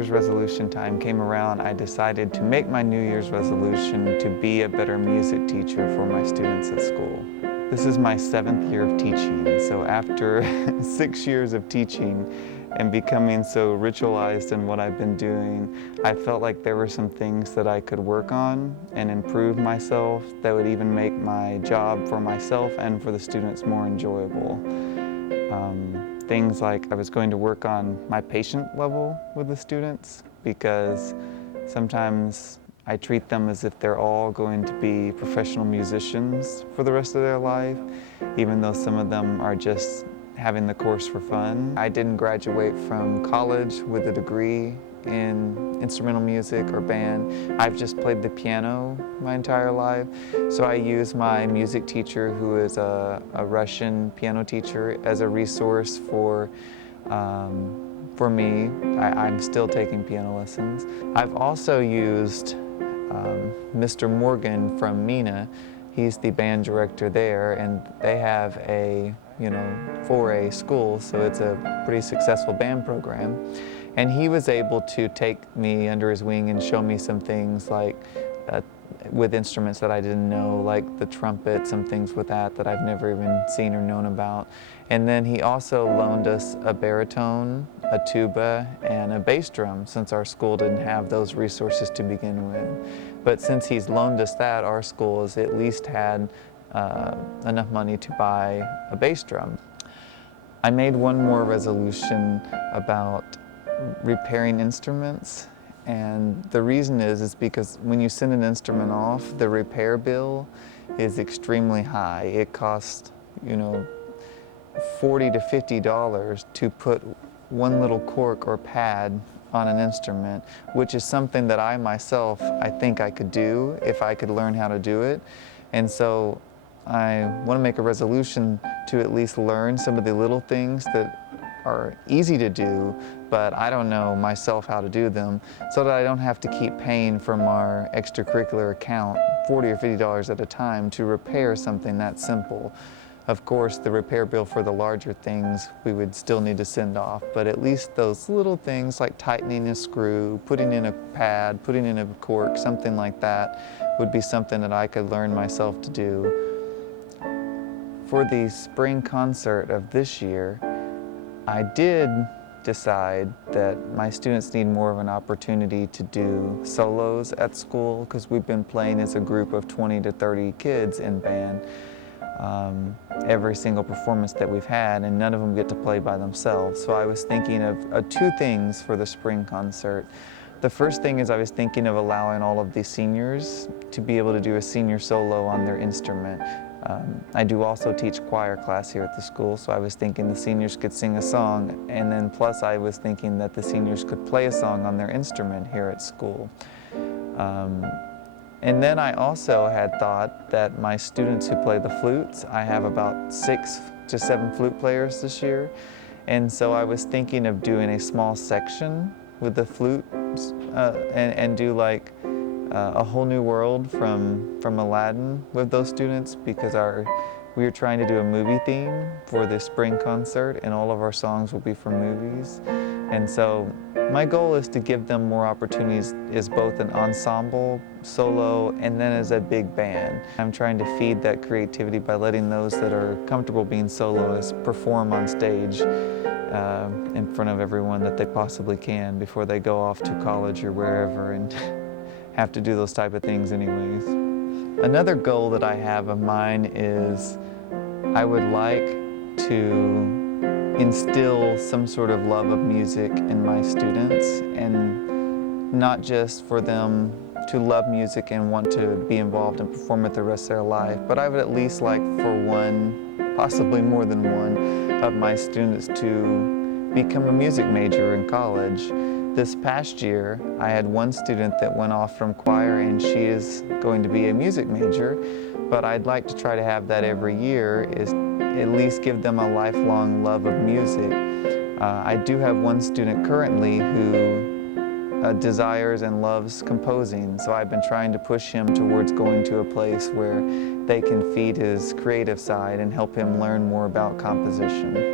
Year's resolution time came around, I decided to make my New Year's resolution to be a better music teacher for my students at school. This is my 7th year of teaching, so after 6 years of teaching and becoming so ritualized in what I've been doing, I felt like there were some things that I could work on and improve myself that would even make my job for myself and for the students more enjoyable. Things like I was going to work on my patient level with the students, because sometimes I treat them as if they're all going to be professional musicians for the rest of their life, even though some of them are just having the course for fun. I didn't graduate from college with a degree in instrumental music or band. I've just played the piano my entire life. So I use my music teacher, who is a Russian piano teacher, as a resource for me. I'm still taking piano lessons. I've also used Mr. Morgan from MENA. He's the band director there, and they have a 4A school, so it's a pretty successful band program. And he was able to take me under his wing and show me some things like with instruments that I didn't know, like the trumpet, some things with that I've never even seen or known about. And then he also loaned us a baritone, a tuba, and a bass drum, since our school didn't have those resources to begin with. But since he's loaned us that, our school has at least had enough money to buy a bass drum. I made one more resolution about repairing instruments, and the reason is because when you send an instrument off, the repair bill is extremely high. It costs, $40 to $50 to put one little cork or pad on an instrument, which is something that I myself, I think I could do if I could learn how to do it. And so I want to make a resolution to at least learn some of the little things that are easy to do, but I don't know myself how to do them, so that I don't have to keep paying from our extracurricular account $40 or $50 at a time to repair something that simple. Of course, the repair bill for the larger things we would still need to send off, but at least those little things like tightening a screw, putting in a pad, putting in a cork, something like that would be something that I could learn myself to do. For the spring concert of this year, I did decide that my students need more of an opportunity to do solos at school, because we've been playing as a group of 20 to 30 kids in band every single performance that we've had, and none of them get to play by themselves. So I was thinking of two things for the spring concert. The first thing is I was thinking of allowing all of the seniors to be able to do a senior solo on their instrument. I do also teach choir class here at the school, so I was thinking the seniors could sing a song, and then plus I was thinking that the seniors could play a song on their instrument here at school. And then I also had thought that my students who play the flutes, I have about 6 to 7 flute players this year, and so I was thinking of doing a small section with the flute and do like A Whole New World from Aladdin with those students, because we are trying to do a movie theme for the spring concert, and all of our songs will be from movies. And so my goal is to give them more opportunities as both an ensemble, solo, and then as a big band. I'm trying to feed that creativity by letting those that are comfortable being soloists perform on stage in front of everyone that they possibly can before they go off to college or wherever and have to do those type of things anyways. Another goal that I have of mine is I would like to instill some sort of love of music in my students, and not just for them to love music and want to be involved and perform it the rest of their life, but I would at least like for one, possibly more than one, of my students to become a music major in college. This past year, I had one student that went off from choir, and she is going to be a music major, but I'd like to try to have that every year, is at least give them a lifelong love of music. I do have one student currently who desires and loves composing, so I've been trying to push him towards going to a place where they can feed his creative side and help him learn more about composition.